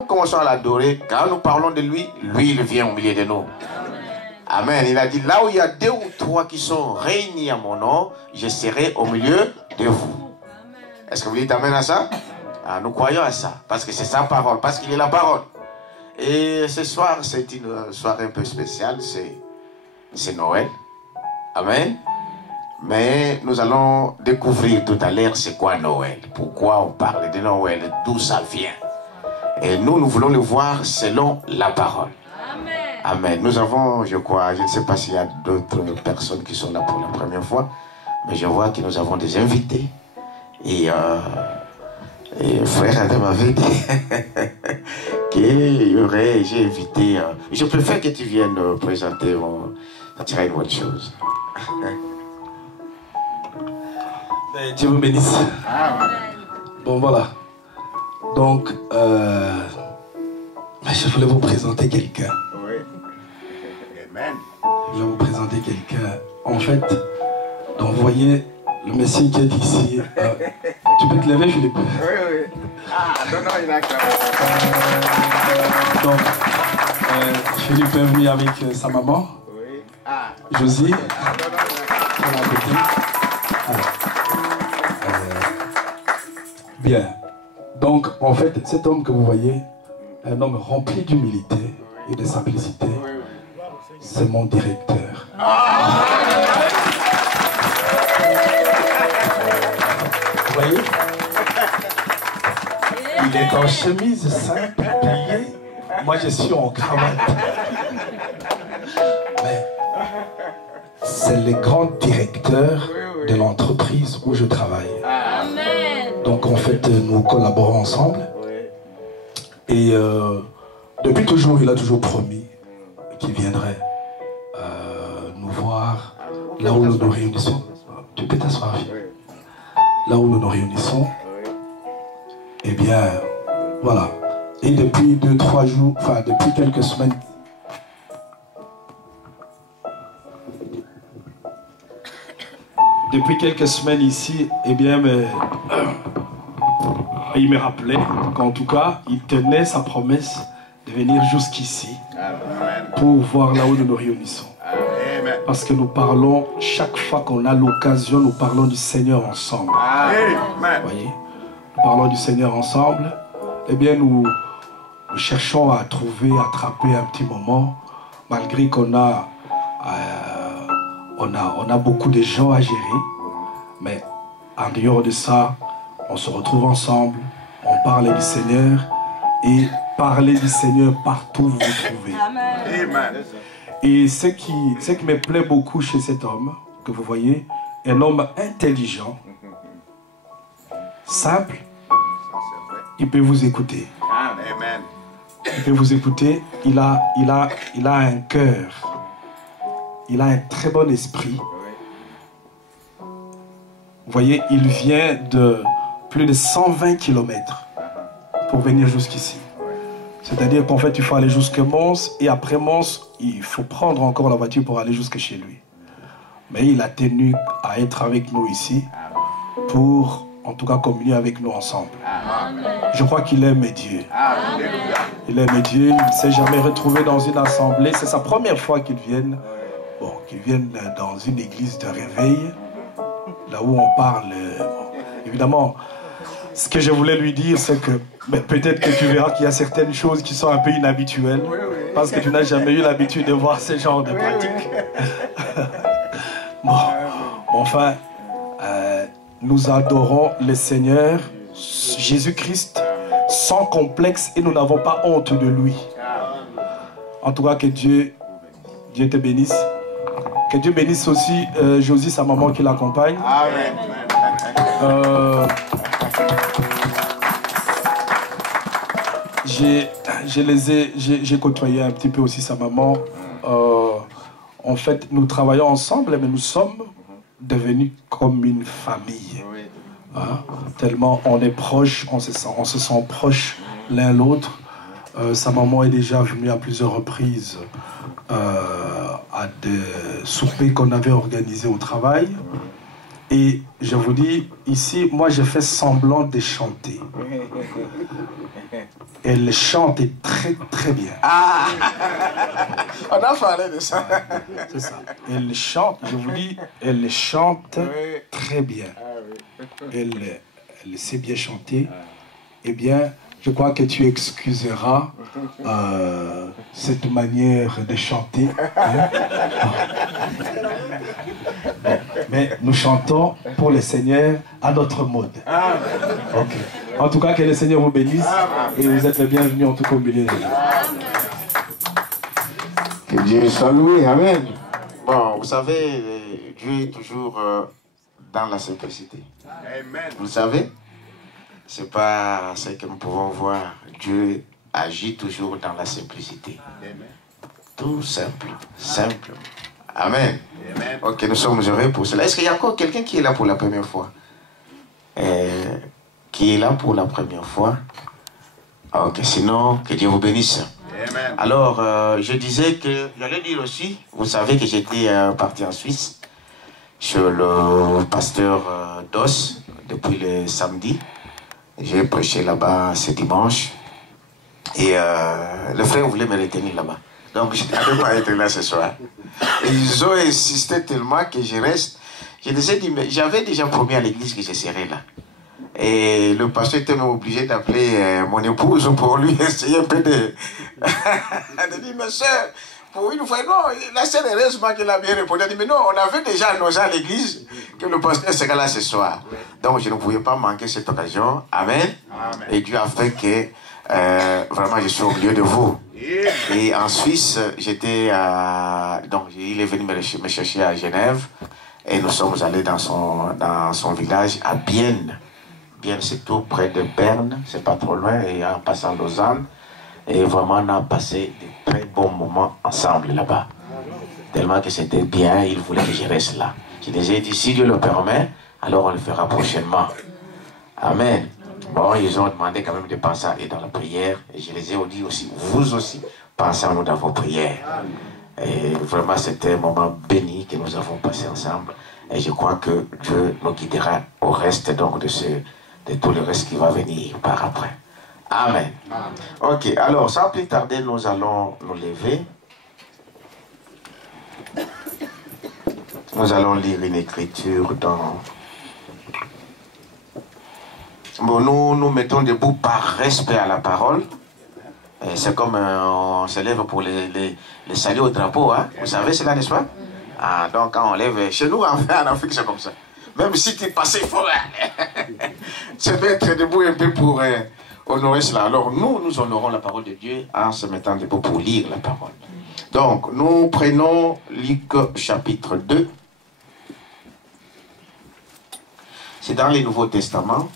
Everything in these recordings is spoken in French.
commençons à l'adorer, quand nous parlons de lui, lui il vient au milieu de nous. Amen. Il a dit, là où il y a 2 ou 3 qui sont réunis à mon nom, je serai au milieu de vous. Est-ce que vous dites amen à ça? Nous croyons à ça, parce que c'est sa parole, parce qu'il est la parole. Et ce soir, c'est une soirée un peu spéciale, c'est Noël. Amen. Mais nous allons découvrir tout à l'heure c'est quoi Noël, pourquoi on parle de Noël, d'où ça vient. Et nous voulons le voir selon la parole. Amen. Amen. Nous avons, je crois, je ne sais pas s'il y a d'autres personnes qui sont là pour la première fois, mais je vois que nous avons des invités. Et frère Adam m'avait dit qu'il y aurait, j'ai invité, je préfère que tu viennes présenter, ça dirait une bonne chose. Dieu vous bénisse. Bon voilà. Donc, je voulais vous présenter quelqu'un. Oui. Amen. Je vais vous présenter quelqu'un. En fait, donc vous voyez le Messie qui est ici. Tu peux te lever, Philippe? Oui, oui. Non, il a qu'à. Donc, Philippe est venu avec sa maman. Oui. Josie. Non, il a qu'à. Bien. Donc, en fait, cet homme que vous voyez, un homme rempli d'humilité et de simplicité, c'est mon directeur. Vous voyez? Il est en chemise simple, pliée. Moi, je suis en cravate. Mais c'est le grand directeur de l'entreprise où je travaille. Donc en fait, nous collaborons ensemble. Et depuis toujours, il a toujours promis qu'il viendrait nous voir là où nous nous réunissons. Tu peux t'asseoir, fille. Là où nous nous réunissons. Eh bien, voilà. Et depuis 2-3 jours, enfin depuis quelques semaines, ici, eh bien, il me rappelait qu'en tout cas, il tenait sa promesse de venir jusqu'ici pour voir là où nous nous réunissons. Parce que nous parlons, chaque fois qu'on a l'occasion, nous parlons du Seigneur ensemble. Vous voyez, nous parlons du Seigneur ensemble. Eh bien, nous cherchons à trouver, à attraper un petit moment, malgré qu'on a, on a beaucoup de gens à gérer. Mais en dehors de ça, on se retrouve ensemble, on parle du Seigneur et parler du Seigneur partout où vous vous trouvez. Amen. Et ce qui me plaît beaucoup chez cet homme, que vous voyez, un homme intelligent, simple, il peut vous écouter. Amen. Il peut vous écouter, il a un cœur, il a un très bon esprit. Vous voyez, il vient de plus de 120 km pour venir jusqu'ici. C'est-à-dire qu'en fait, il faut aller jusqu'à Mons et après Mons, il faut prendre encore la voiture pour aller jusque chez lui. Mais il a tenu à être avec nous ici pour, en tout cas, communier avec nous ensemble. Je crois qu'il aime Dieu. Il aime Dieu, il ne s'est jamais retrouvé dans une assemblée. C'est sa première fois qu'il vienne. Bon, qu'il vienne dans une église de réveil. Là où on parle, évidemment, ce que je voulais lui dire, c'est que peut-être que tu verras qu'il y a certaines choses qui sont un peu inhabituelles, parce que tu n'as jamais eu l'habitude de voir ce genre de pratiques. Bon, enfin, nous adorons le Seigneur, Jésus-Christ, sans complexe, et nous n'avons pas honte de lui. En tout cas, que Dieu te bénisse. Que Dieu bénisse aussi Josie, sa maman qui l'accompagne. J'ai côtoyé un petit peu aussi sa maman. En fait, nous travaillons ensemble, mais nous sommes devenus comme une famille. Hein? Tellement on est proches, on se sent proches l'un l'autre. Sa maman est déjà venue à plusieurs reprises à des soupers qu'on avait organisés au travail. Et je vous dis, ici, moi, je fais semblant de chanter. Elle chante très très bien. Ah, on a parlé de ça. C'est ça. Elle chante, je vous dis, elle chante très bien. Elle sait bien chanter. Eh bien, je crois que tu excuseras cette manière de chanter. Hein? Mais nous chantons pour le Seigneur à notre mode. Okay. En tout cas, que le Seigneur vous bénisse. Et vous êtes les bienvenus en tout cas au milieu de nous. Que Dieu soit loué. Amen. Bon, vous savez, Dieu est toujours dans la simplicité. Amen. Vous le savez? C'est pas ce que nous pouvons voir. Dieu agit toujours dans la simplicité. Amen. Tout simple, simple. Amen. Amen. Ok, nous sommes heureux pour cela. Est-ce qu'il y a encore quelqu'un qui est là pour la première fois? Qui est là pour la première fois? Ok, sinon, que Dieu vous bénisse. Amen. Alors, je disais que, j'allais dire aussi, vous savez que j'étais parti en Suisse chez le pasteur Dos depuis le samedi. J'ai prêché là-bas ce dimanche. Et le frère voulait me retenir là-bas. Donc je n'avais pas été là ce soir. Et ils ont insisté tellement que je reste. Je disais, mais j'avais déjà promis à l'église que je serais là. Et le pasteur était même obligé d'appeler mon épouse pour lui essayer un peu de... de dire, mais soeur, pour une fois, non, la sœur, heureusement qu'elle a bien répondu. Elle dit, mais non, on avait déjà annoncé à l'église que le pasteur serait là ce soir. Donc je ne pouvais pas manquer cette occasion. Amen. Amen. Et Dieu a fait que vraiment je suis au milieu de vous. Et en Suisse, j'étais donc il est venu me chercher à Genève. Et nous sommes allés dans son village à Bienne. Bienne, c'est tout près de Berne, c'est pas trop loin, et en passant Lausanne. Et vraiment, on a passé de très bons moments ensemble là-bas. Tellement que c'était bien, il voulait que je reste là. Je les ai dit, si Dieu le permet, alors on le fera prochainement. Amen. Bon, ils ont demandé quand même de penser à eux dans la prière. Et je les ai dit aussi, vous aussi, pensez à nous dans vos prières. Et vraiment, c'était un moment béni que nous avons passé ensemble. Et je crois que Dieu nous guidera au reste donc de tout le reste qui va venir par après. Amen. Ok, alors sans plus tarder, nous allons nous lever. Nous allons lire une écriture dans... Bon, nous mettons debout par respect à la parole. C'est comme on se lève pour les saluer au drapeau, hein? Vous savez cela, n'est-ce pas? Ah, donc quand on lève, chez nous en Afrique c'est comme ça. Même si tu es passé, il faut se mettre debout un peu pour honorer cela. Alors nous honorons la parole de Dieu en se mettant debout pour lire la parole. Donc nous prenons Luc chapitre 2. C'est dans le Nouveau Testament.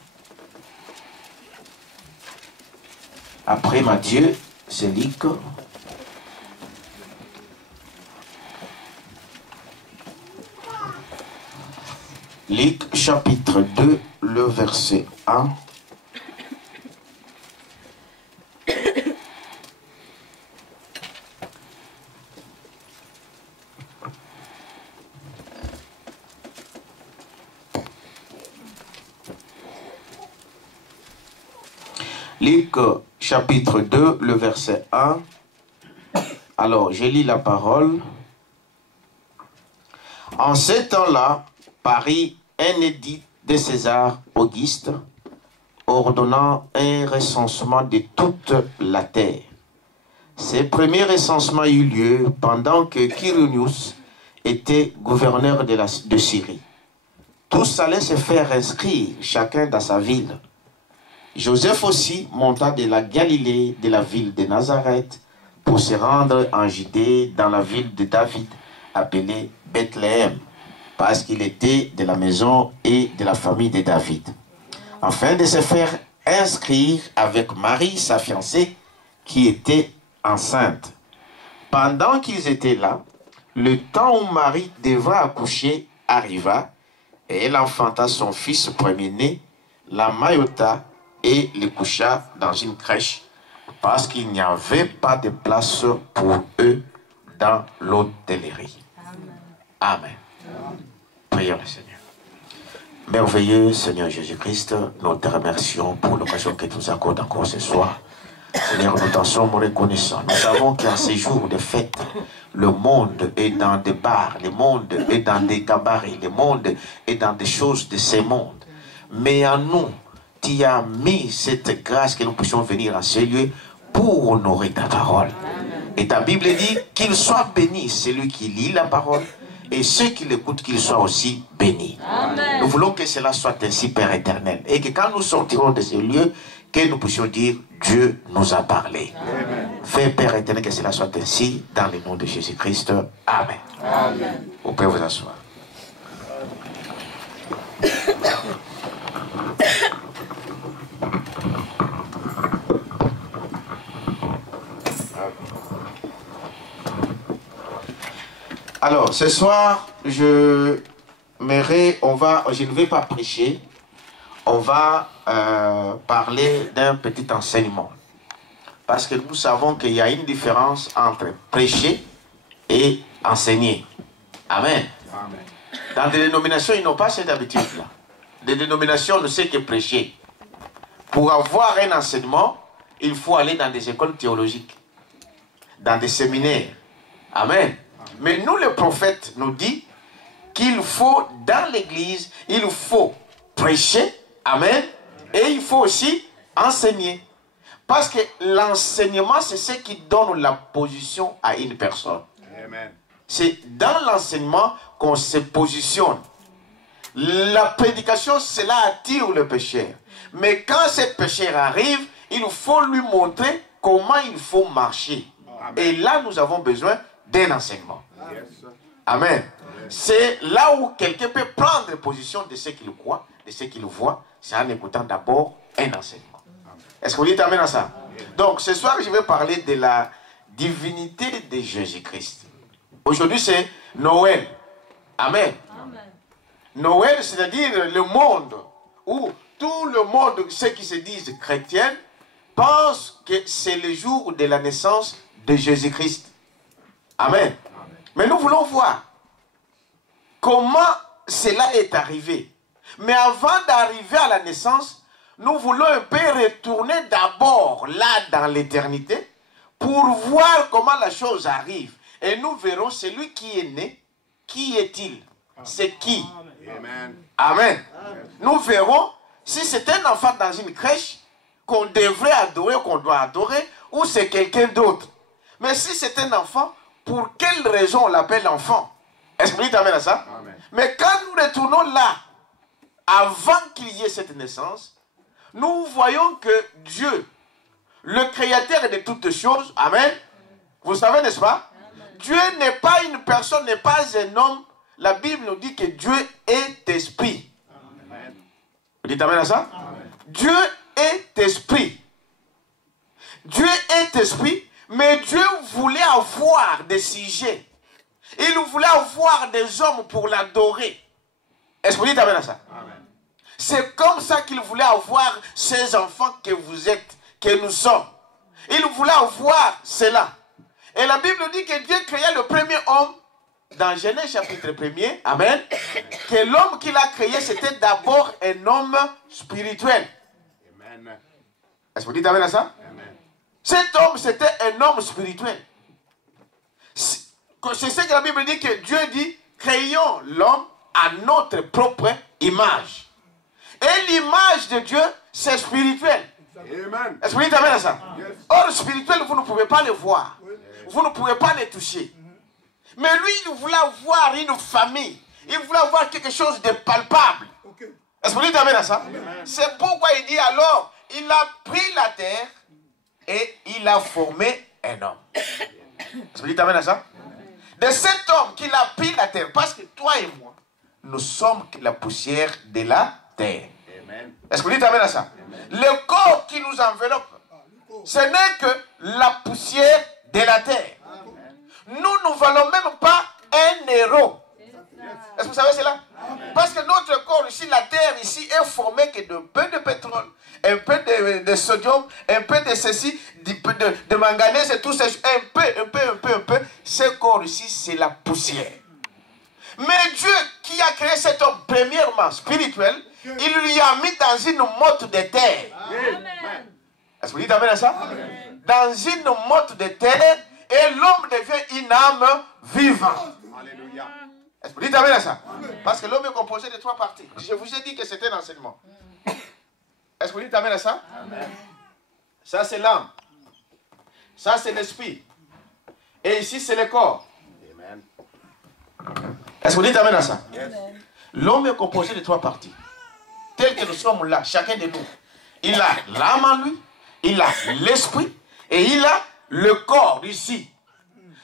Après Matthieu, c'est Luc. Luc chapitre 2, le verset 1. Luc chapitre 2, le verset 1. Alors, je lis la parole. En ces temps-là, parut un édit de César Auguste ordonnant un recensement de toute la terre. Ce premier recensement eut lieu pendant que Quirinius était gouverneur de Syrie. Tous allaient se faire inscrire, chacun dans sa ville. Joseph aussi monta de la Galilée, de la ville de Nazareth, pour se rendre en Judée, dans la ville de David, appelée Bethléem, parce qu'il était de la maison et de la famille de David, afin de se faire inscrire avec Marie, sa fiancée, qui était enceinte. Pendant qu'ils étaient là, le temps où Marie devait accoucher arriva, et elle enfanta son fils premier-né, la maillota, et le coucha dans une crèche, parce qu'il n'y avait pas de place pour eux dans l'hôtellerie. Amen. Prions le Seigneur. Merveilleux Seigneur Jésus-Christ, nous te remercions pour l'occasion que tu nous accordes encore ce soir Seigneur, nous t'en sommes reconnaissants. Nous savons qu'en ces jours de fête, le monde est dans des bars, le monde est dans des cabarets, le monde est dans des choses de ce monde. Mais en nous, tu as mis cette grâce que nous puissions venir en ces lieux pour honorer ta parole. Et ta Bible dit qu'il soit béni celui qui lit la parole et ceux qui l'écoutent, qu'ils soient aussi bénis. Amen. Nous voulons que cela soit ainsi, Père éternel. Et que quand nous sortirons de ces lieux, que nous puissions dire, Dieu nous a parlé. Amen. Fais, Père éternel, que cela soit ainsi, dans le nom de Jésus-Christ. Amen. Amen. Vous pouvez vous asseoir. Alors, ce soir, je ne vais pas prêcher, on va parler d'un petit enseignement. Parce que nous savons qu'il y a une différence entre prêcher et enseigner. Amen. Amen. Dans des dénominations, ils n'ont pas cette habitude-là. Des dénominations ne savent que prêcher. Pour avoir un enseignement, il faut aller dans des écoles théologiques, dans des séminaires. Amen. Mais nous, le prophète nous dit qu'il faut, dans l'église, il faut prêcher, amen, et il faut aussi enseigner. Parce que l'enseignement, c'est ce qui donne la position à une personne. C'est dans l'enseignement qu'on se positionne. La prédication, cela attire le pécheur. Mais quand ce pécheur arrive, il faut lui montrer comment il faut marcher. Amen. Et là, nous avons besoin d'un enseignement. Amen. C'est là où quelqu'un peut prendre position de ce qu'il croit, de ce qu'il voit, c'est en écoutant d'abord un enseignement. Est-ce que vous dites amen à ça? Donc ce soir, je vais parler de la divinité de Jésus-Christ. Aujourd'hui, c'est Noël. Amen. Amen. Noël, c'est-à-dire le monde où tout le monde, ceux qui se disent chrétiens, pensent que c'est le jour de la naissance de Jésus-Christ. Amen. Mais nous voulons voir comment cela est arrivé. Mais avant d'arriver à la naissance, nous voulons un peu retourner d'abord là dans l'éternité pour voir comment la chose arrive. Et nous verrons celui qui est né, qui est-il? C'est qui? Amen. Amen. Nous verrons si c'est un enfant dans une crèche qu'on devrait adorer, qu'on doit adorer, ou c'est quelqu'un d'autre. Mais si c'est un enfant, pour quelle raison on l'appelle enfant? Est-ce que vous dites amen à ça? Amen. Mais quand nous retournons là, avant qu'il y ait cette naissance, nous voyons que Dieu, le créateur de toutes choses, amen, vous savez, n'est-ce pas? Amen. Dieu n'est pas une personne, n'est pas un homme. La Bible nous dit que Dieu est esprit. Amen. Vous dites amen à ça? Amen. Dieu est esprit. Dieu est esprit. Mais Dieu voulait avoir des sujets. Il voulait avoir des hommes pour l'adorer. Est-ce que vous dites amen à ça? C'est comme ça qu'il voulait avoir ces enfants que vous êtes, que nous sommes. Il voulait avoir cela. Et la Bible dit que Dieu créa le premier homme dans Genèse chapitre 1er. Amen. Que l'homme qu'il a créé, c'était d'abord un homme spirituel. Est-ce que vous dites amen à ça? Cet homme, c'était un homme spirituel. C'est ce que la Bible dit, que Dieu dit, créons l'homme à notre propre image. Et l'image de Dieu, c'est spirituel. Amen. Est-ce que vous dites amen à ça? Yes. Or, spirituel, vous ne pouvez pas le voir. Vous ne pouvez pas le toucher. Mais lui, il voulait avoir une famille. Il voulait avoir quelque chose de palpable. Est-ce que vous dites amen à ça? C'est pourquoi il dit alors, il a pris la terre et il a formé un homme. Est-ce que vous dites amen à ça? De cet homme qu'il a pris la terre, parce que toi et moi, nous sommes la poussière de la terre. Est-ce que vous dites amen à ça? Le corps qui nous enveloppe, ce n'est que la poussière de la terre. Nous ne valons même pas un euro. Est-ce que vous savez cela? Parce que notre corps ici, la terre ici, est formée que de peu de pétrole, un peu de sodium, un peu de ceci, de manganèse et tout ça, un peu. Ce corps ici, c'est la poussière. Mais Dieu qui a créé cet homme premièrement spirituel, il lui a mis dans une motte de terre. Amen. Est-ce que vous dites amen à ça? Amen. Dans une motte de terre, et l'homme devient une âme vivante. Alléluia. Est-ce que vous dites amen à ça? Amen. Parce que l'homme est composé de 3 parties. Je vous ai dit que c'était un enseignement. Est-ce que vous dites amen à ça? Amen. Ça c'est l'âme. Ça c'est l'esprit. Et ici c'est le corps. Amen. Est-ce que vous dites amen à ça? Yes. L'homme est composé de 3 parties. Tel que nous sommes là, chacun de nous. Il a l'âme en lui, il a l'esprit et il a le corps ici.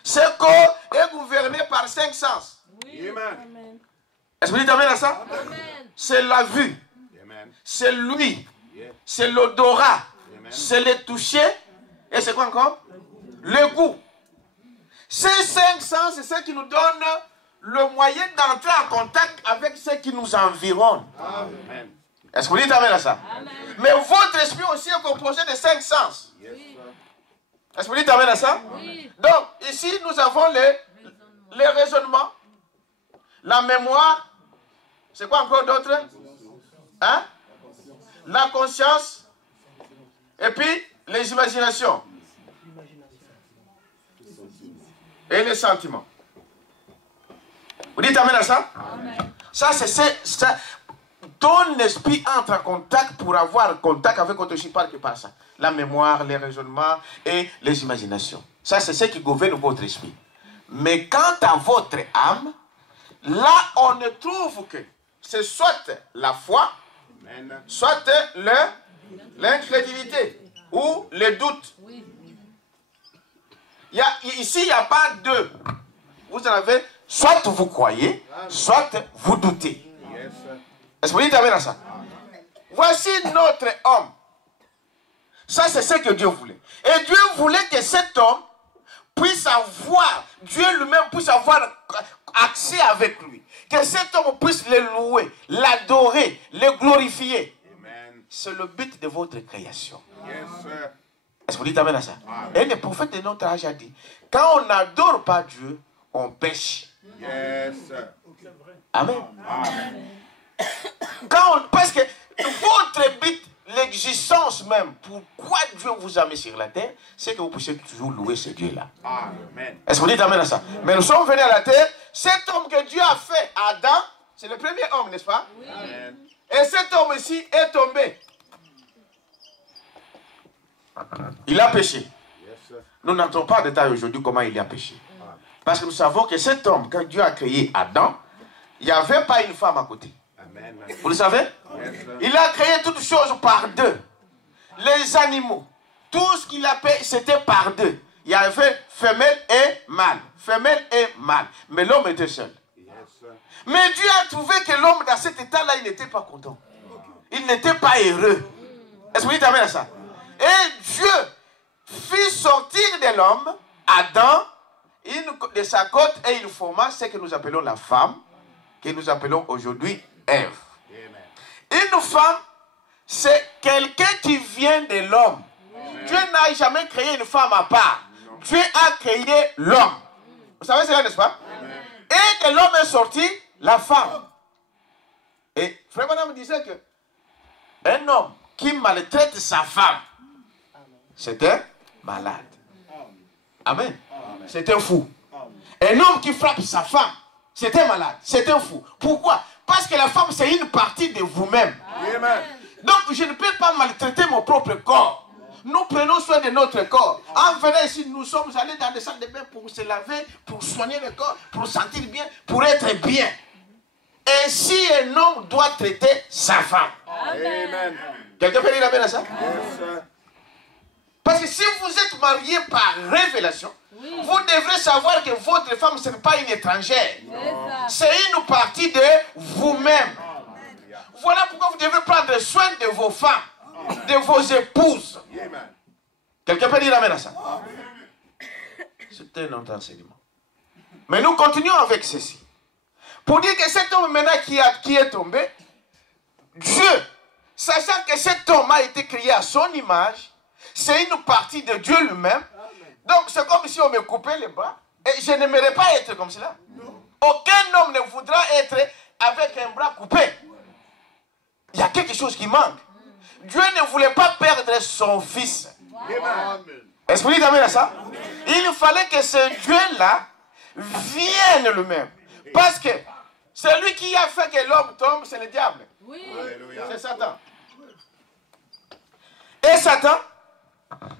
Ce corps est gouverné par 5 sens. Oui. Amen. Est-ce que vous dites amen à ça? C'est la vue, c'est l'ouïe, c'est l'odorat, c'est le toucher et c'est quoi encore? Le goût. Ces 5 sens, c'est ce qui nous donne le moyen d'entrer en contact avec ce qui nous environne. Amen. Est-ce que vous dites amen à ça? Amen. Mais votre esprit aussi est composé de 5 sens. Oui. Est-ce que vous dites amen à ça? Oui. Donc, ici, nous avons les raisonnements, la mémoire, c'est quoi encore d'autre? Hein? La conscience, et puis les imaginations. Et les sentiments. Vous dites amen à ça? Amen. Ça, c'est ça. Ton esprit entre en contact pour avoir contact avec autre chose par ça. La mémoire, les raisonnements et les imaginations. Ça, c'est ce qui gouverne votre esprit. Mais quant à votre âme, là, on ne trouve que c'est soit la foi, soit l'incrédulité ou le doute. Ici, il n'y a pas deux. Vous en avez, soit vous croyez, soit vous doutez. Est-ce que vous dites amen à ça? Voici notre homme. Ça, c'est ce que Dieu voulait. Et Dieu voulait que cet homme puisse avoir, Dieu lui-même puisse avoir accès avec lui. Que cet homme puisse le louer, l'adorer, le glorifier. C'est le but de votre création. Est-ce que vous dites amen à ça? Et le prophète de notre âge a dit, quand on n'adore pas Dieu, on pêche. Amen. Parce que votre but, l'existence même, pourquoi Dieu vous a mis sur la terre, c'est que vous puissiez toujours louer ce Dieu-là. Est-ce que vous dites amen à ça? Mais nous sommes venus à la terre, cet homme que Dieu a fait, Adam, c'est le premier homme, n'est-ce pas? Oui. Et cet homme ici est tombé. Il a péché. Nous n'entrons pas en détail aujourd'hui comment il a péché. Parce que nous savons que cet homme, quand Dieu a créé Adam, il n'y avait pas une femme à côté. Vous le savez? Il a créé toutes choses par deux. Les animaux, tout ce qu'il a fait, c'était par deux. Il y avait femelle et mâle. Femelle et mâle. Mais l'homme était seul. Mais Dieu a trouvé que l'homme, dans cet état-là, il n'était pas content. Il n'était pas heureux. Est-ce que vous dites amen à ça? Et Dieu fit sortir de l'homme, Adam, de sa côte, et il forma ce que nous appelons la femme, que nous appelons aujourd'hui Ève. Une femme, c'est quelqu'un qui vient de l'homme. Dieu n'a jamais créé une femme à part. Non. Dieu a créé l'homme. Vous savez cela, n'est-ce pas? Amen. Et de l'homme est sorti la femme. Et Frère Branham me disait que un homme qui maltraite sa femme, c'était malade. Amen. C'est un fou. Un homme qui frappe sa femme, c'était malade. C'est un fou. Pourquoi? Parce que la femme, c'est une partie de vous-même. Donc, je ne peux pas maltraiter mon propre corps. Nous prenons soin de notre corps. En venant ici, nous sommes allés dans des salles de bain pour se laver, pour soigner le corps, pour sentir bien, pour être bien. Ainsi, un homme doit traiter sa femme. Amen. Quelqu'un peut dire amen à ça? Yes. Parce que si vous êtes marié par révélation, vous devrez savoir que votre femme, ce n'est pas une étrangère. C'est une partie de vous-même. Voilà pourquoi vous devez prendre soin de vos femmes, de vos épouses. Quelqu'un peut dire amen à ça? C'est un autre enseignement. Mais nous continuons avec ceci. Pour dire que cet homme maintenant qui est tombé, Dieu, sachant que cet homme a été créé à son image, c'est une partie de Dieu lui-même. Donc c'est comme si on me coupait les bras. Et je n'aimerais pas être comme cela. Aucun homme ne voudra être avec un bras coupé. Il y a quelque chose qui manque. Dieu ne voulait pas perdre son fils. Est-ce que vous dites amen à ça? Il fallait que ce Dieu-là vienne lui-même. Parce que celui qui a fait que l'homme tombe, c'est le diable. Oui. C'est Satan. Et Satan,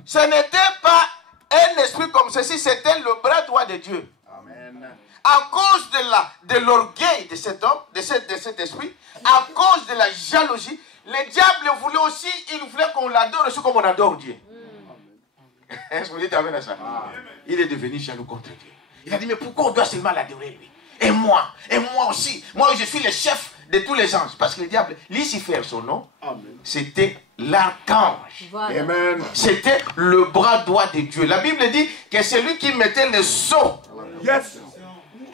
ce n'était pas un esprit comme ceci, c'était le bras droit de Dieu. Amen. À cause de l'orgueil de cet homme, de cet esprit, à cause de la jalousie, le diable voulait aussi, il voulait qu'on l'adore aussi comme on adore Dieu. Est-ce que vous dites amen à ça? Il est devenu jaloux contre Dieu. Il a dit, mais pourquoi on doit seulement l'adorer lui? Et moi aussi. Moi, je suis le chef de tous les anges. Parce que le diable, Lucifer, son nom, c'était l'archange. Voilà. C'était le bras droit de Dieu. La Bible dit que c'est lui qui mettait le sceau. Yes.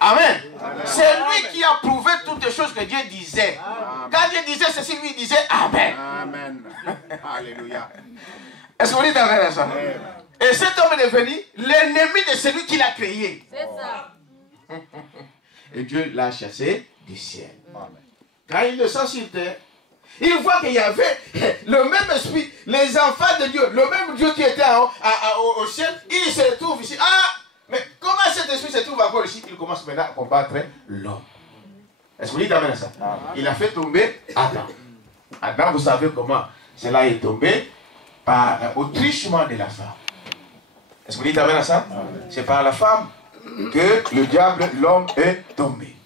Amen. C'est lui qui a prouvé toutes les choses que Dieu disait. Amen. Quand Dieu disait ceci, lui disait Amen. Amen. Alléluia. Est-ce que vous dites amen à ça? Amen. Et cet homme est devenu l'ennemi de celui qui l'a créé. C'est ça. Et Dieu l'a chassé du ciel. Amen. Quand il le sent sur terre, il voit qu'il y avait le même esprit, les enfants de Dieu, le même Dieu qui était au ciel, il se trouve ici. Ah, mais comment cet esprit se trouve encore ici? Il commence maintenant à combattre l'homme. Est-ce que vous dites amen à ça? Amen. Il a fait tomber Adam. Adam, vous savez comment cela est tombé? Par au trichement de la femme. Est-ce que vous dites amen à ça? C'est par la femme que le diable, l'homme est tombé.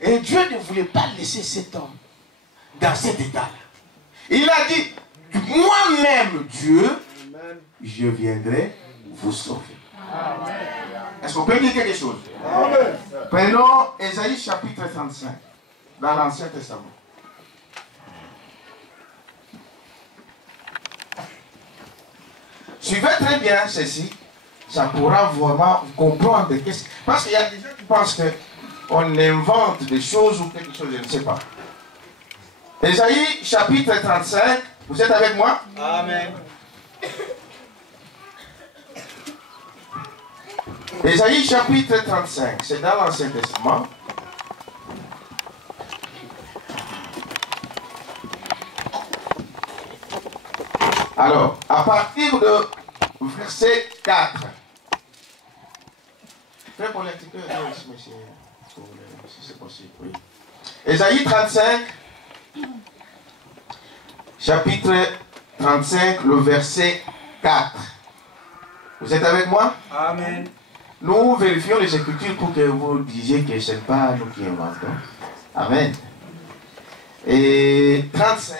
Et Dieu ne voulait pas laisser cet homme dans cet état-là. Il a dit, moi-même Dieu, je viendrai vous sauver. Est-ce qu'on peut dire quelque chose? Amen. Prenons Ésaïe chapitre 35 dans l'Ancien Testament. Suivez très bien ceci, ça pourra vraiment comprendre parce qu'il y a des gens qui pensent qu'on invente des choses ou quelque chose, je ne sais pas. Ésaïe chapitre 35, vous êtes avec moi? Amen. Ésaïe chapitre 35, c'est dans l'Ancien Testament. Alors, à partir de verset 4. Frère Paul, un petit peu, monsieur, si c'est possible, oui. Ésaïe 35, chapitre 35, le verset 4. Vous êtes avec moi? Amen. Nous vérifions les Écritures pour que vous disiez que ce n'est pas nous qui inventons. Amen. Et 35.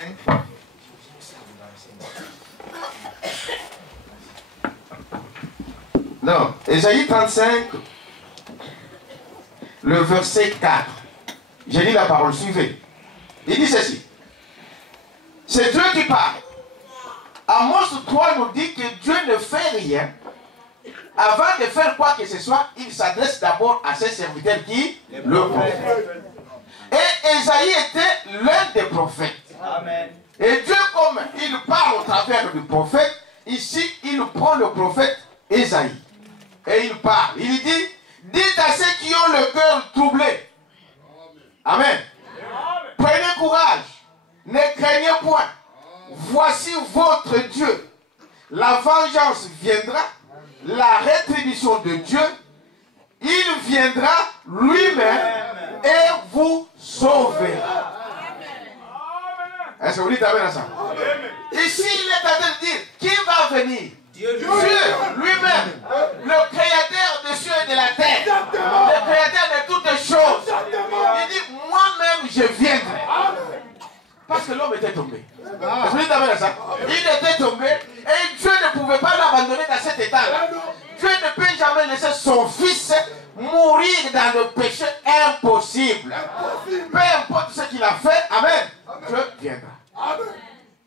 Non, Ésaïe 35, le verset 4. J'ai dit la parole, suivez. Il dit ceci. C'est Dieu qui parle. Amos 3 nous dit que Dieu ne fait rien. Avant de faire quoi que ce soit, il s'adresse d'abord à ses serviteurs qui le prophète. Et Ésaïe était l'un des prophètes. Amen. Et Dieu, comme il parle au travers du prophète, ici, il prend le prophète Ésaïe. Et il parle. Il dit, dites à ceux qui ont le cœur troublé. Amen. Prenez courage. Ne craignez point. Voici votre Dieu. La vengeance viendra. La rétribution de Dieu. Il viendra lui-même et vous sauvera. Est-ce que vous dites amen à ça? Ici, il est en train de dire, qui va venir? Dieu lui-même, le créateur des cieux et de la terre, le créateur de toutes les choses. Il dit, moi-même je viendrai. Parce que l'homme était tombé. Est-ce que vous dites amen à ça? Il était tombé et Dieu ne pouvait pas l'abandonner dans cet état-là. Dieu ne peut jamais laisser son fils mourir dans le péché impossible. Peu importe ce qu'il a fait, amen, Dieu viendra.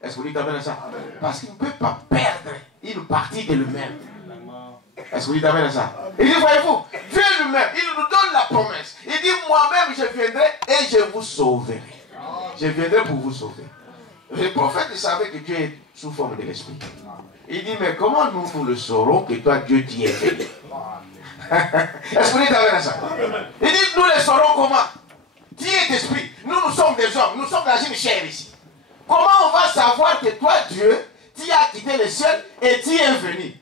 Est-ce que vous dites amen à ça? Parce qu'il ne peut pas perdre une partie de lui-même. Est-ce que vous dites amen à ça? Il dit, voyez-vous, Dieu lui-même, il nous donne la promesse. Il dit, moi-même je viendrai et je vous sauverai. Je viendrai pour vous sauver. Le prophète savait que Dieu est sous forme de l'esprit. Il dit, mais comment nous le saurons que toi, Dieu t'y est venu? Est-ce que vous dites amen à ça? Il dit, nous le saurons comment? Dieu est esprit. Nous sommes des hommes. Nous sommes dans une chair ici. comment on va savoir que toi, Dieu, tu as quitté le ciel et tu es venu?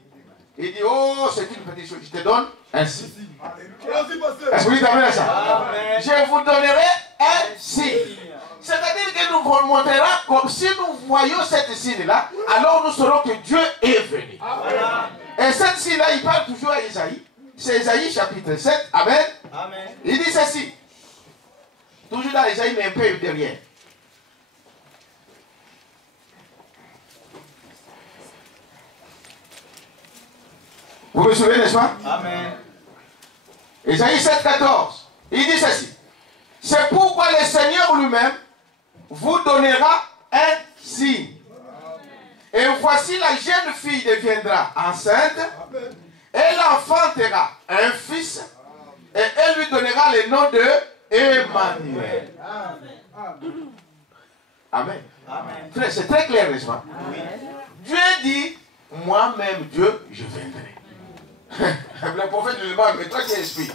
Il dit, oh, c'est une petite chose, je te donne un signe. Est-ce que vous dites amen à ça? Amen. Je vous donnerai un signe. C'est-à-dire que nous vous montrera comme si nous voyons cette signe-là, alors nous saurons que Dieu est venu. Amen. Et cette signe-là, il parle toujours à Isaïe. C'est Isaïe chapitre 7. Amen. Amen. Il dit ceci. Toujours dans Isaïe, mais un peu derrière. Vous me souvenez, n'est-ce pas? Amen. Isaïe 7, 14. Il dit ceci. C'est pourquoi le Seigneur lui-même vous donnera un signe. Et voici la jeune fille deviendra enceinte. Et elle enfantera un fils. Et elle lui donnera le nom de Emmanuel. Amen. Amen. C'est très clair, n'est-ce pas? Dieu dit, moi-même Dieu, je viendrai. Le prophète lui demande, mais toi qui es esprit,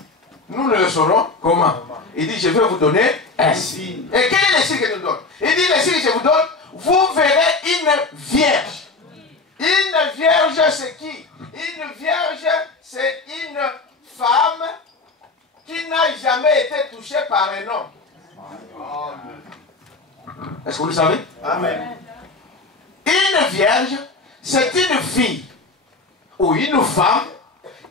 nous ne le saurons comment? Il dit, je vais vous donner un signe. Et quel est le signe qu'il nous donne? Il dit, le signe que je vous donne, vous verrez une vierge. Une vierge, c'est qui? Une vierge, c'est une femme qui n'a jamais été touchée par un homme. Est-ce que vous le savez? Amen. Une vierge, c'est une fille ou une femme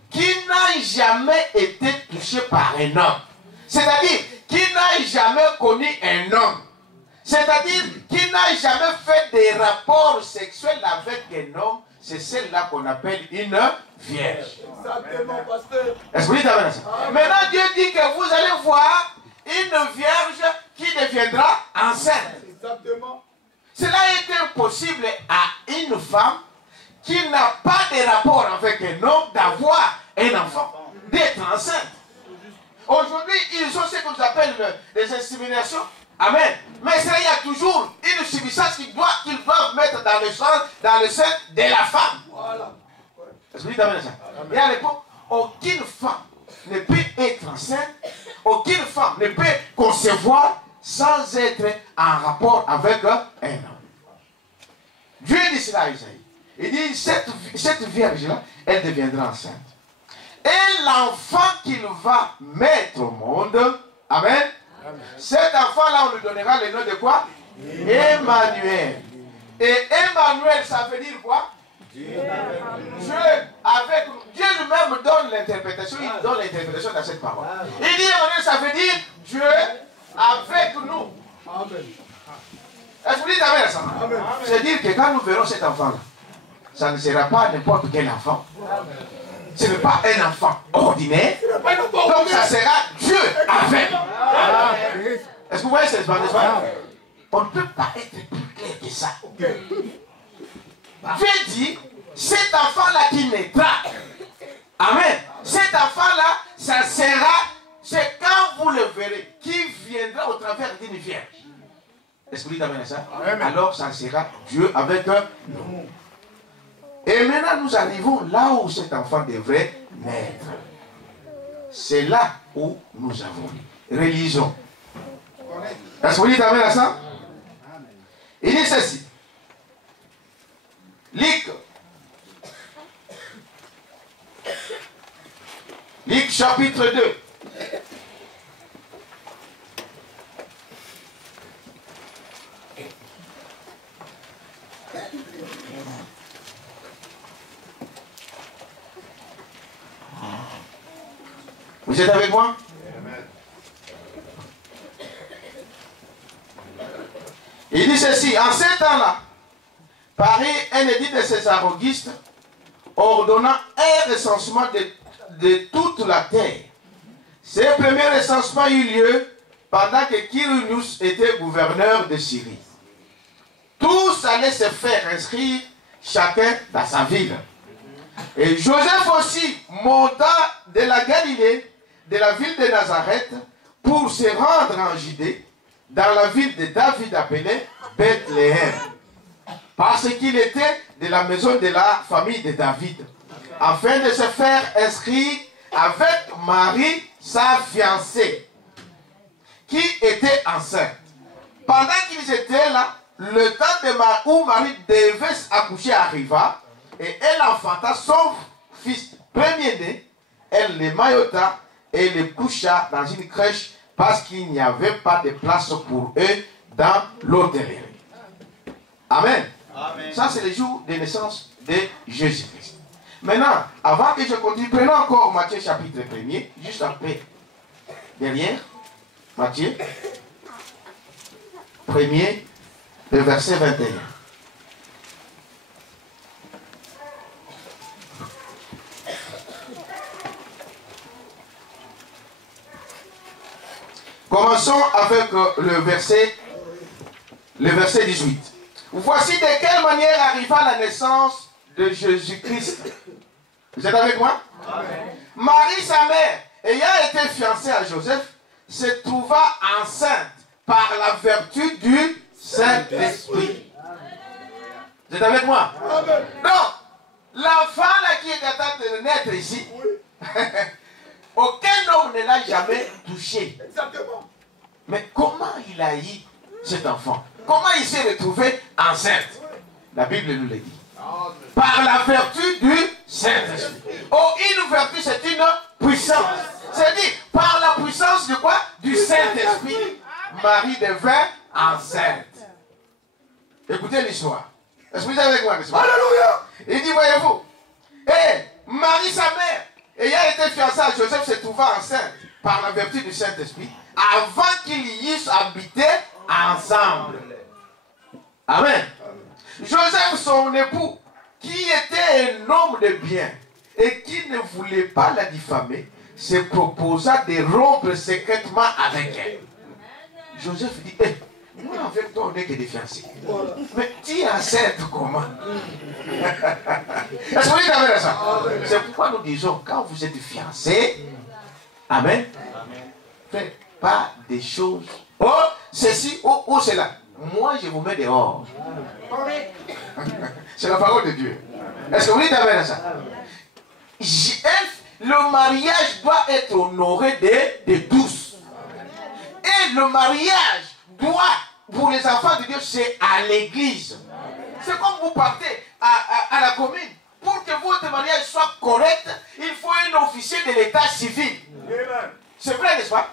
qui n'a jamais été touchée par un homme. C'est-à-dire qui n'a jamais connu un homme. C'est-à-dire qui n'a jamais fait des rapports sexuels avec un homme. C'est celle-là qu'on appelle une vierge. Exactement, pasteur. Est-ce que vous dites amen? Maintenant, Dieu dit que vous allez voir une vierge qui deviendra enceinte. Exactement. Cela est impossible à une femme qui n'a pas de rapport avec un homme d'avoir un enfant, d'être enceinte. Aujourd'hui, ils ont ce qu'on appelle les inséminations. Amen. Mais ça, il y a toujours une substance qu'ils doivent mettre dans le sein de la femme. Voilà. Est-ce que vous dites amen à ça? Et à l'époque, aucune femme ne peut être enceinte, aucune femme ne peut concevoir sans être en rapport avec un homme. Dieu dit cela à Isaïe. Il dit, cette vierge-là, elle deviendra enceinte. Et l'enfant qu'il va mettre au monde, amen, amen. Cet enfant-là, on lui donnera le nom de quoi? Emmanuel. Et Emmanuel, ça veut dire quoi? Dieu lui-même donne l'interprétation, il donne l'interprétation dans cette parole. Il dit Emmanuel, ça veut dire Dieu avec nous. Amen. Est-ce que vous dites amen à ça? C'est-à-dire que quand nous verrons cet enfant-là, ça ne sera pas n'importe quel enfant. Ce n'est pas un enfant ordinaire. Donc ça sera Dieu avec. Est-ce que vous voyez cette bande? On ne peut pas être plus clair que ça. Dieu dit, cet enfant-là qui naîtra, amen, cet enfant-là, ça sera, c'est quand vous le verrez, qui viendra au travers d'une vierge. Est-ce que vous dites amen à ça? Amen. Alors ça sera Dieu avec nous. Et maintenant nous arrivons là où cet enfant devrait naître. C'est là où nous avons. Relisons. Est-ce que vous dites amen à ça? Il dit ceci. Luc chapitre 2. Vous êtes avec moi? Il dit ceci, en ces temps-là, Paris, un édit de César Auguste, ordonnant un recensement de toute la terre. Ce premier recensement eut lieu pendant que Quirinius était gouverneur de Syrie. Tous allaient se faire inscrire, chacun dans sa ville. Et Joseph aussi monta de la Galilée, de la ville de Nazareth, pour se rendre en Judée, dans la ville de David appelée Bethléem, parce qu'il était de la maison de la famille de David, afin de se faire inscrire avec Marie, sa fiancée, qui était enceinte. Pendant qu'ils étaient là, le temps où Marie devait accoucher arriva, et elle enfanta son fils premier-né, elle le maillota et le coucha dans une crèche parce qu'il n'y avait pas de place pour eux dans l'hôtellerie. Amen. Amen. Ça, c'est le jour de naissance de Jésus-Christ. Maintenant, avant que je continue, prenons encore Matthieu chapitre 1er, juste après, derrière, Matthieu 1er, le verset 21. Commençons avec le verset 18. Voici de quelle manière arriva la naissance de Jésus-Christ. Vous êtes avec moi? Amen. Marie, sa mère, ayant été fiancée à Joseph, se trouva enceinte par la vertu du Saint-Esprit. Vous êtes avec moi? Amen. Donc, l'enfant là qui est en train de naître ici, aucun homme ne l'a jamais touché. Exactement. Mais comment il a eu cet enfant? Comment il s'est retrouvé enceinte? La Bible nous le dit. Par la vertu du Saint-Esprit. Oh, une vertu, c'est une puissance. C'est-à-dire, par la puissance de quoi? Du Saint-Esprit, Marie devint enceinte. Écoutez l'histoire. Est-ce que vous êtes avec moi? Alléluia. Il dit, voyez-vous, Marie, sa mère, ayant été fiancée à Joseph, se trouva enceinte par la vertu du Saint-Esprit, avant qu'ils y eussent habité ensemble. Amen. Joseph, son époux, qui était un homme de bien et qui ne voulait pas la diffamer, se proposa de rompre secrètement avec elle. Joseph dit, moi avec toi on n'est que des fiancés. Mais tu es enceinte comment? Est-ce que vous dites amen à ça? C'est pourquoi nous disons, quand vous êtes fiancés, amen, faites pas des choses, oh ceci, oh cela. Moi je vous mets dehors. C'est la parole de Dieu. Est-ce que vous dites amen à ça? Le mariage doit être honoré de tous. Et le mariage doit, pour les enfants de Dieu, c'est à l'église. C'est comme vous partez à la commune. Pour que votre mariage soit correct, il faut un officier de l'état civil. C'est vrai, n'est-ce pas?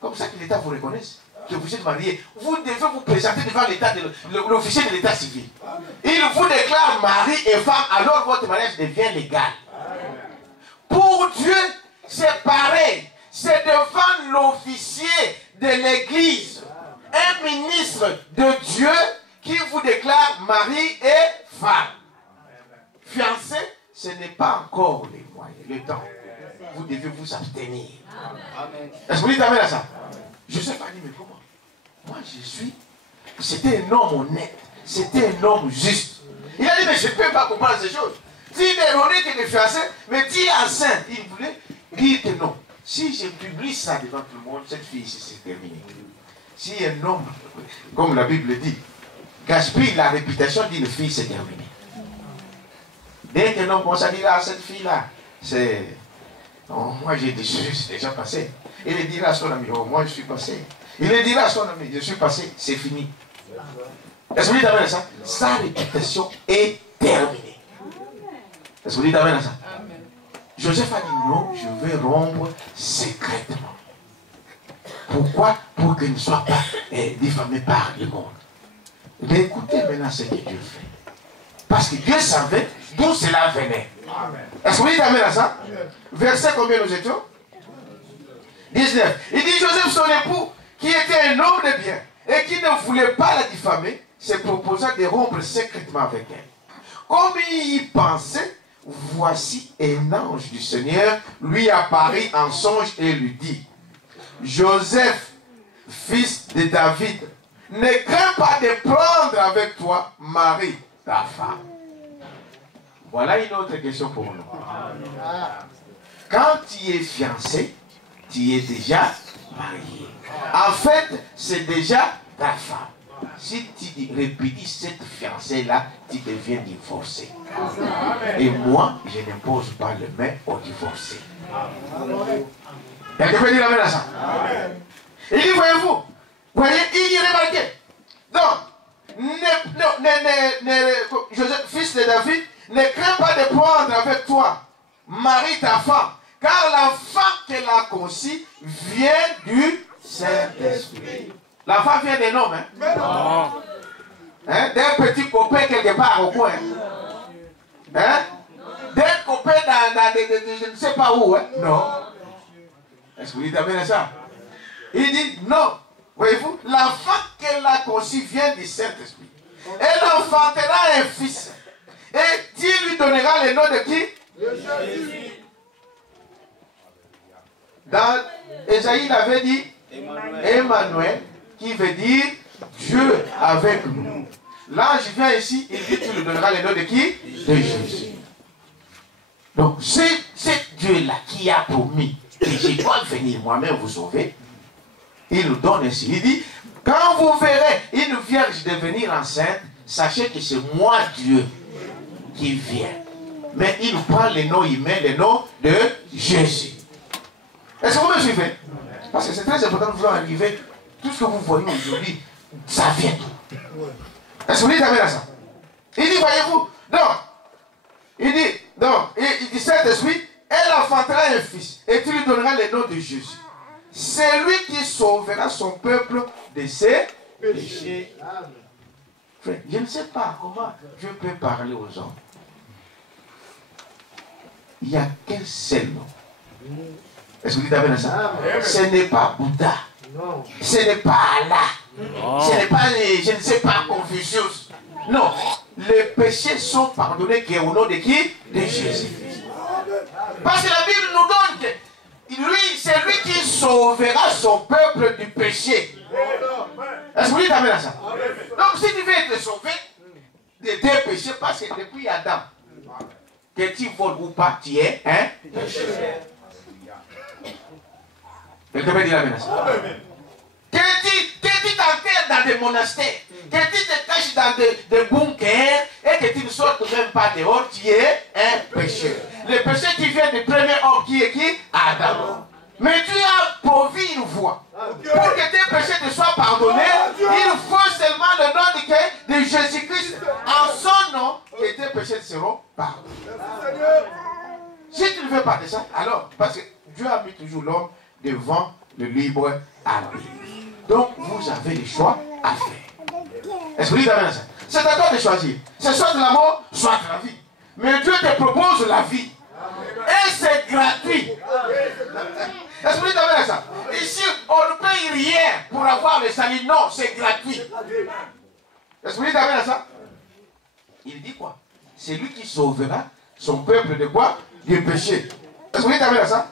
Comme ça que l'État vous reconnaisse que vous êtes marié. Vous devez vous présenter devant l'officier de l'état civil. Il vous déclare mari et femme, alors votre mariage devient légal. Pour Dieu, c'est pareil. C'est devant l'officier de l'église, un ministre de Dieu qui vous déclare mari et femme. Fiancé, ce n'est pas encore les moyens, le temps. Vous devez vous abstenir. Est-ce que vous dites amen à ça? Je ne sais pas dire, mais comment? Moi, je suis. C'était un homme honnête. C'était un homme juste. Il a dit, mais je ne peux pas comprendre ces choses. Si Véronique est fiancée, mais tu es enceinte. Il voulait dire que non. Si je publie ça devant tout le monde, cette fille ici, c'est terminé. Si un homme, comme la Bible dit, gaspille la réputation d'une fille, c'est terminé. Dès qu'un homme commence à dire, ah, cette fille-là, c'est... Oh, moi, j'ai dit, c'est déjà passé. Il le dira à son ami, oh, moi, je suis passé. Il le dira à son ami, je suis passé, c'est fini. Est-ce que vous dites amen à ça? Sa réputation est terminée. Est-ce que vous dites amen à ça? Joseph a dit non, je vais rompre secrètement. Pourquoi? Pour qu'il ne soit pas diffamé par le monde. Mais écoutez maintenant ce que Dieu fait. Parce que Dieu savait d'où cela venait. Est-ce que vous dites amen à ça? Verset combien nous étions? 19. Il dit Joseph, son époux, qui était un homme de bien et qui ne voulait pas la diffamer, se proposa de rompre secrètement avec elle. Comme il y pensait, voici un ange du Seigneur lui apparut en songe et lui dit, Joseph, fils de David, ne crains pas de prendre avec toi Marie, ta femme. Voilà une autre question pour nous. Quand tu es fiancé, tu es déjà marié. En fait, c'est déjà ta femme. Si tu répudies cette fiancée-là, tu deviens divorcé. Et moi, je n'impose pas le main au divorcé. Quelqu'un peut dire amen à ça? Il dit, voyez-vous, voyez, il y est remarqué. Donc, Joseph, fils de David, ne crains pas de prendre avec toi Marie ta femme, car l'enfant qu'elle a conçu vient du Saint-Esprit. L'enfant vient d'un homme, hein? D'un petit copain quelque part au coin. Hein? D'un copain dans je ne sais pas où, hein? Non. Est-ce que vous dites amen à ça? Il dit non. Voyez-vous, l'enfant qu'elle a conçu vient du Saint-Esprit. Elle enfantera un fils. Et Dieu lui donnera le nom de qui? De Jésus. Dans Ésaïe, il avait dit Emmanuel, qui veut dire Dieu avec nous. L'ange vient ici, il dit tu lui donneras le nom de qui? De Jésus. Donc, c'est Dieu-là qui a promis que je dois venir moi-même vous sauver. Il nous donne ainsi. Il dit, quand vous verrez une vierge devenir enceinte, sachez que c'est moi Dieu qui vient. Mais il nous prend le nom, il met le nom de Jésus. Est-ce que vous me suivez? Parce que c'est très important de vouloir arriver. Tout ce que vous voyez aujourd'hui, ça vient d'où? Est-ce que vous dites amen à ça? Il dit, voyez-vous, il dit Saint-Esprit, elle enfantera un fils, et tu lui donneras le nom de Jésus. C'est lui qui sauvera son peuple de ses péchés. Frère, je ne sais pas comment Dieu peut parler aux hommes. Il n'y a qu'un seul nom. Est-ce que vous dites amen à ça? Ce n'est pas Bouddha. Non. Ce n'est pas Allah. Non. Ce n'est pas, je ne sais pas, Confucius. Non. Les péchés sont pardonnés au nom de qui? De Jésus. Parce que la Bible nous donne que lui, c'est lui qui sauvera son peuple du péché. Est-ce que vous dites amen à ça? Donc si tu veux être sauvé de tes péchés, parce que depuis Adam, que tu voles ou pas, tu es un pécheur. Quelqu'un peut dire amen à ça? Que tu t'enterres dans des monastères, que tu te caches dans des bunkers et que tu ne sortes même pas dehors, tu es un pécheur. Le péché qui vient du premier homme qui est qui? Adam. Mais tu as pourvu une voie. Pour que tes péchés te soient pardonnés, il faut seulement le nom de Jésus-Christ. En son nom, que tes péchés seront pardonnés. Si tu ne veux pas de ça, alors, parce que Dieu a mis toujours l'homme devant le libre arbitre. Donc, vous avez le choix à faire. Est-ce que vous dites amen à ça? C'est à toi de choisir. C'est soit de la mort, soit de la vie. Mais Dieu te propose la vie. Et c'est gratuit. Est-ce que vous dites amen à ça? Ici, on ne paye rien pour avoir le salut. Non, c'est gratuit. Est-ce que vous dites amen à ça? Il dit quoi? C'est lui qui sauvera son peuple de quoi? Du péché. Est-ce que vous dites amen à ça?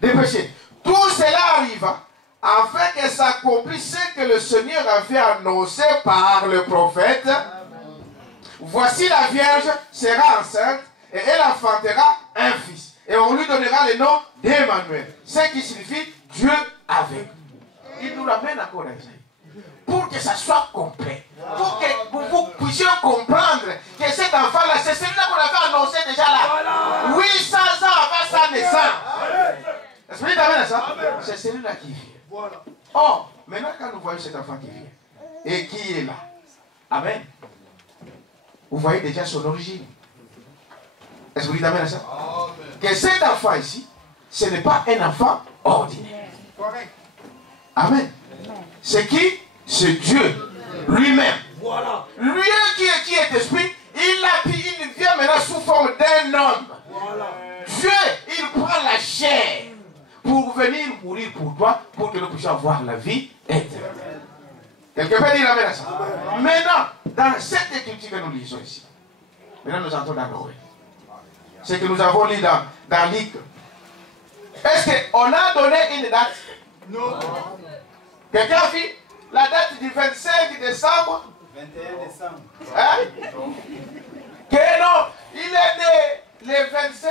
Des péchés. Tout cela arriva afin que s'accomplisse ce que le Seigneur avait annoncé par le prophète. Voici la Vierge sera enceinte et elle enfantera un fils. Et on lui donnera le nom d'Emmanuel. Ce qui signifie Dieu avec. Il nous ramène encore à Isaïe. Pour que ça soit complet. Pour que vous puissiez comprendre que cet enfant-là, c'est celui-là qu'on avait annoncé déjà là. 800 ans avant sa naissance. Est-ce que vous dites amen à ça? C'est celui-là qui vient. Voilà. Oh, maintenant quand nous voyons cet enfant qui vient et qui est là, amen, vous voyez déjà son origine. Est-ce que vous dites amen à ça? Amen. Que cet enfant ici, ce n'est pas un enfant ordinaire. Correct. Amen. C'est qui? C'est Dieu lui-même. Voilà. Lui qui est esprit, il vient maintenant sous forme d'un homme. Voilà. Dieu, il prend la chair pour venir mourir pour toi, pour que nous puissions avoir la vie éternelle. Quelqu'un peut dire amen à ça? Amen. Maintenant, dans cette écriture que nous lisons ici, maintenant nous entrons dans Noël. Ce que nous avons lu dans Luc. Est-ce qu'on a donné une date? Non. Quelqu'un a dit la date du 25 décembre? 21 décembre. Hein? Que non, il est né le 25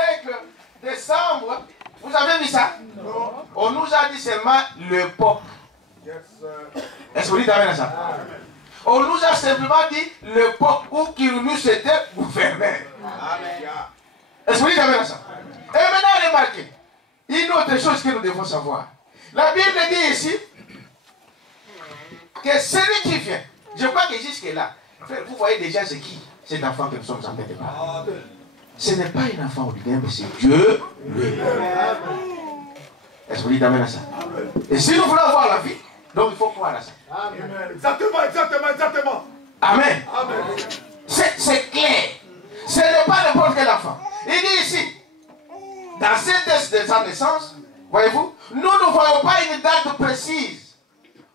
décembre. Vous avez vu ça? Non. On nous a dit seulement le peuple. Est-ce que vous dites amen à ça? On nous a simplement dit le peuple ou qui nous était gouverneur. Est-ce que vous dites amen à ça? Et maintenant, remarquez, une autre chose que nous devons savoir. La Bible dit ici que celui qui vient, Je crois que jusque-là, vous voyez déjà c'est qui cet enfant que nous sommes en train de parler. Ce n'est pas un enfant ordinaire, mais c'est Dieu lui-même. Est-ce que vous dites amen à ça? Et si nous voulons avoir la vie, donc il faut croire à ça. Amen. Exactement, exactement, exactement. Amen. Amen. C'est clair. Ce n'est pas n'importe quel enfant. Il dit ici, dans ces tests de sa naissance, voyez-vous, nous ne voyons pas une date précise.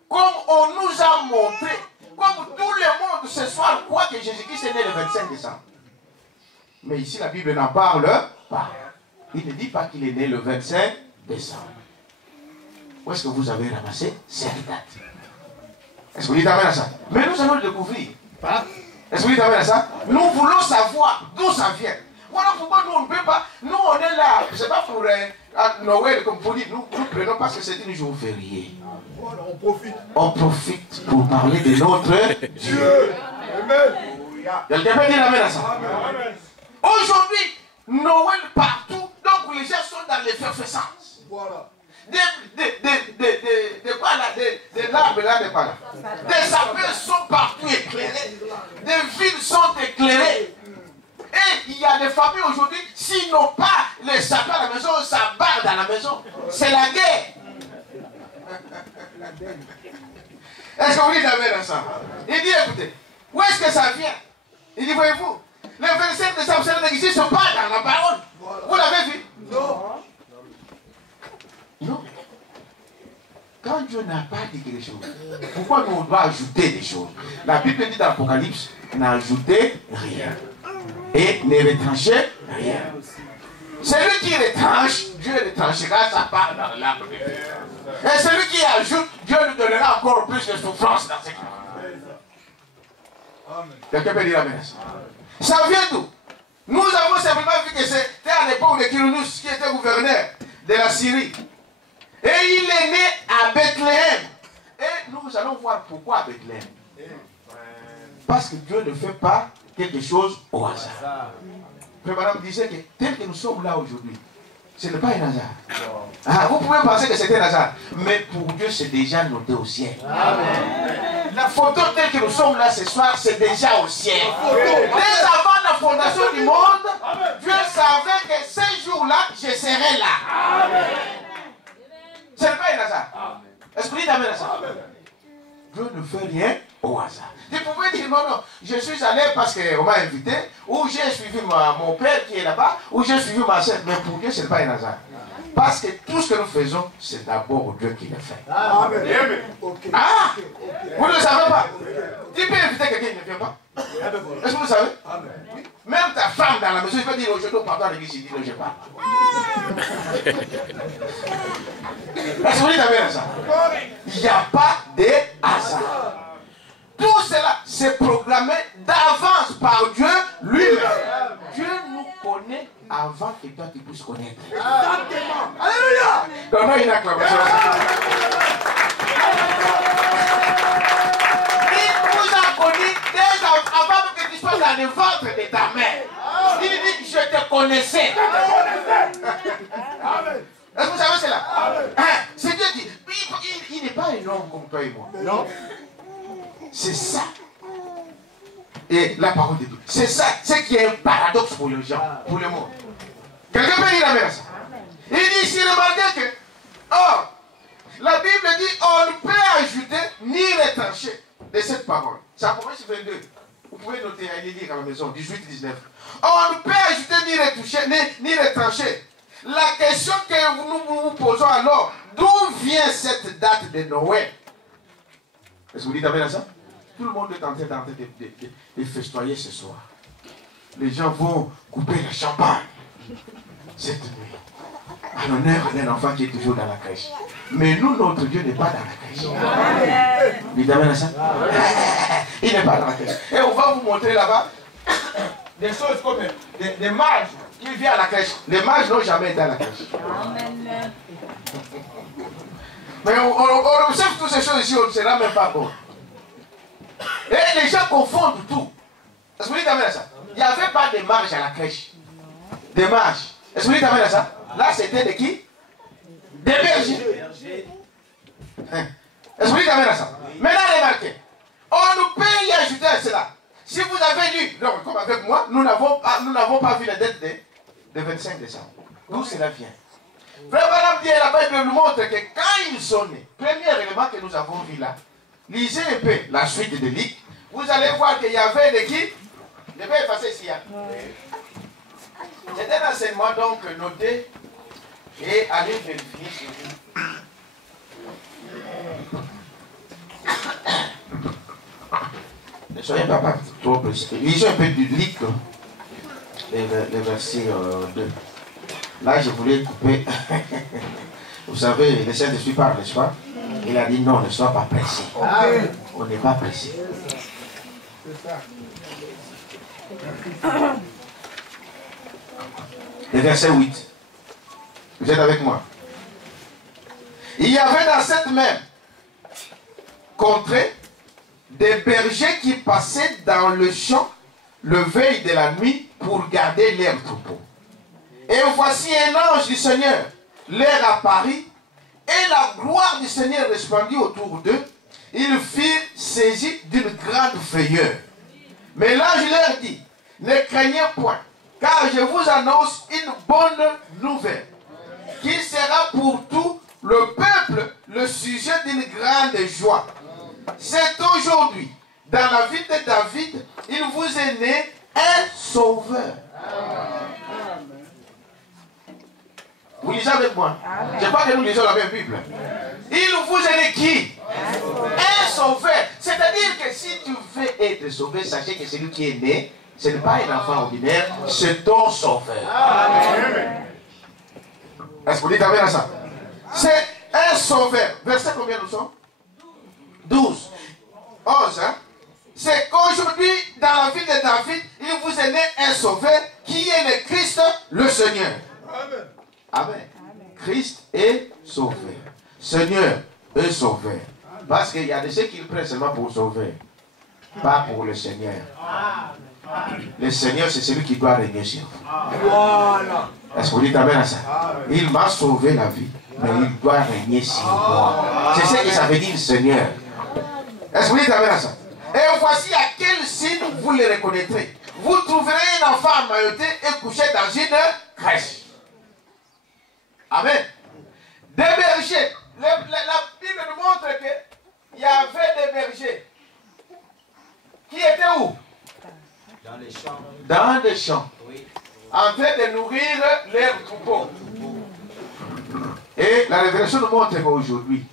Comme on nous a montré, comme tout le monde ce soir croit que Jésus-Christ est né le 25 décembre. Mais ici, la Bible n'en parle pas. Il ne dit pas qu'il est né le 25 décembre. Où est-ce que vous avez ramassé cette date? Est-ce que vous dites amen à ça? Mais nous allons le découvrir. Est-ce que vous dites amen à ça? Nous voulons savoir d'où ça vient. Voilà pourquoi nous on ne peut pas. Nous on est là. Ce n'est pas pour Noël comme vous dites. Nous prenons parce que c'est une jour férié. Voilà, on profite. On profite pour parler de notre Dieu. Amen. Quelqu'un peut dire amen à ça? Amen. Aujourd'hui, Noël partout. Donc les gens sont dans l'effervescence. Voilà. Des arbres là, des pas là. Des sapins sont partout éclairés. Des villes sont éclairées. Et il y a des familles aujourd'hui, s'ils n'ont pas les sapins à la maison, ça barre dans la maison. C'est la guerre. Est-ce que vous dites amen à ça? Il dit, écoutez, où est-ce que ça vient? Il dit, voyez-vous, le 25 décembre, ça n'existe pas dans la parole. Vous l'avez vu? Non. Non. Quand Dieu n'a pas dit quelque chose, pourquoi nous on doit ajouter des choses? La Bible dit dans l'Apocalypse, n'ajoutez rien. Et ne retranchez rien. Celui qui retranche, Dieu retranchera sa part dans l'arbre de vie. Et celui qui ajoute, Dieu lui donnera encore plus de souffrance dans ce qu'il fait. Quelqu'un peut dire amen. Ça vient d'où? Nous avons simplement vu que c'était à l'époque de Quirinus qui était gouverneur de la Syrie. Et il est né à Bethléem. Et nous allons voir pourquoi à Bethléem. Parce que Dieu ne fait pas quelque chose au hasard. Frère Madame disait que tel que nous sommes là aujourd'hui, ce n'est pas un hasard. Ah, vous pouvez penser que c'était un hasard, mais pour Dieu c'est déjà noté au ciel. Amen. La photo telle que nous sommes là ce soir, c'est déjà au ciel. Dès avant la fondation du monde, Dieu savait que ce jour-là, je serai là. Amen. Ce n'est pas un hasard. Est-ce que vous dites amen à ça? Dieu ne fait rien au hasard. Vous pouvez dire non, non, je suis allé parce qu'on m'a invité, ou j'ai suivi mon père qui est là-bas, ou j'ai suivi ma soeur. Mais pour Dieu, ce n'est pas un hasard. Parce que tout ce que nous faisons, c'est d'abord Dieu qui le fait. Amen. Ah, vous ne le savez pas. Tu peux inviter quelqu'un qui ne vient pas. Est-ce que vous le savez? Même ta femme dans la maison, il peut dire je dois pardon à l'église, il dit non, je ne pas. Est-ce que vous dites amen à ça? Il n'y a pas de hasard. Tout cela, c'est programmé d'avance par Dieu lui-même. Dieu nous connaît avant que toi tu puisses connaître. Exactement. Alléluia. Donne-moi une acclamation. Il nous a connus déjà avant que tu sois dans le ventre de ta mère. Il dit je te connaissais. Est-ce que vous savez cela? Hein? C'est Dieu dit. Il n'est pas un homme comme toi et moi. Non. C'est ça. Et la parole de Dieu. C'est ça. C'est qui est un paradoxe pour les gens, pour le monde. Quelqu'un peut dire la même ça? Il dit ici, remarquez que, or, la Bible dit, on ne peut ajouter ni retrancher de cette parole. C'est en Proverbe 22. Vous pouvez noter, allez lire à la maison, 18-19. On ne peut ajouter ni retoucher, ni retrancher. La question que nous vous posons alors, d'où vient cette date de Noël? Est-ce que vous dites amen à ça? Tout le monde est en train de festoyer ce soir. Les gens vont couper le champagne cette nuit en l'honneur d'un enfant qui est toujours dans la crèche. Mais nous, notre Dieu n'est pas dans la crèche. Dites amen à ça? Il n'est pas dans la crèche. Et on va vous montrer là-bas des choses comme des mages qui viennent à la crèche. Les mages n'ont jamais été à la crèche. Amen. Mais on observe toutes ces choses ici, on ne sera même pas bon. Et les gens confondent tout. Est-ce que vous dites amen à ça? Il n'y avait pas de mages à la crèche. Des mages. Est-ce que vous dites amen à ça? Là, c'était de qui? Des bergers. Est-ce que vous dites amen à ça? Maintenant, remarquez. On ne peut y ajouter à cela. Si vous avez lu, non, comme avec moi, nous n'avons pas vu la date de 25 décembre. D'où cela vient. Frère Madame dit, la Bible nous montre que quand ils sont nés, premier élément que nous avons vu là, lisez un peu la suite de l'île, vous allez voir qu'il y avait des qui. Je vais effacer ici. Hein. C'est un enseignement donc noté et allez vérifier chez vous. Ne soyez pas trop précis. Lisez un peu du Luc, les versets 2. Là, je voulais couper. Vous savez, le Saint-Esprit parle, n'est-ce pas? Il a dit non, ne sois pas pressé. Okay. On n'est pas pressé. C'est ça. Le verset 8. Vous êtes avec moi? Il y avait dans cette même contrée des bergers qui passaient dans le champ le veille de la nuit pour garder leurs troupeaux. Et voici un ange du Seigneur leur apparut, et la gloire du Seigneur resplendit autour d'eux. Ils furent saisis d'une grande frayeur. Mais l'ange leur dit, ne craignez point, car je vous annonce une bonne nouvelle, qui sera pour tout le peuple le sujet d'une grande joie. C'est aujourd'hui, dans la ville de David, il vous est né un sauveur. Vous lisez avec moi? Je crois que nous lisons la même Bible. Il vous est né qui? Un sauveur. C'est-à-dire que si tu veux être sauvé, sachez que celui qui est né, ce n'est pas un enfant ordinaire, c'est ton sauveur. Est-ce que vous dites amen à ça? C'est un sauveur. Verset combien nous sommes? 12. 11. Hein? C'est qu'aujourd'hui, dans la ville de David, il vous est né un sauveur qui est le Christ, le Seigneur. Amen. Amen. Christ est sauveur. Seigneur est sauveur. Parce qu'il y a de ceux qui le prennent seulement pour sauveur, pas pour le Seigneur. Le Seigneur, c'est celui qui doit régner sur vous. Voilà. Est-ce que vous dites amen à ça? Il m'a sauvé la vie, mais il doit régner sur moi. C'est ce que ça veut dire, Seigneur. Est-ce que vous dites amen à ça? Et voici à quel signe vous le reconnaîtrez. Vous trouverez un enfant emmailloté et couché dans une crèche. Amen. Des bergers. La Bible nous montre qu'il y avait des bergers. Qui étaient où? Dans les champs. Dans les champs. Oui. En train de nourrir leurs troupeaux. Et la révélation nous montre qu'aujourd'hui,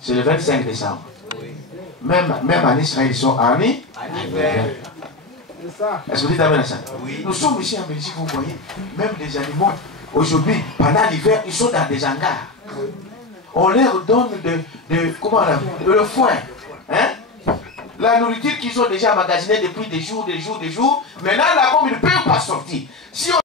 c'est le 25 décembre. Oui. Même en Israël, ils sont en hiver. Est-ce que vous dites amen à ça? Oui. Nous sommes ici en Belgique, vous voyez, même des animaux. Aujourd'hui, pendant l'hiver, ils sont dans des hangars. On leur donne le foin. Hein? La nourriture qu'ils ont déjà emmagasinée depuis des jours. Maintenant, là, comme ils ne peuvent pas sortir. Si on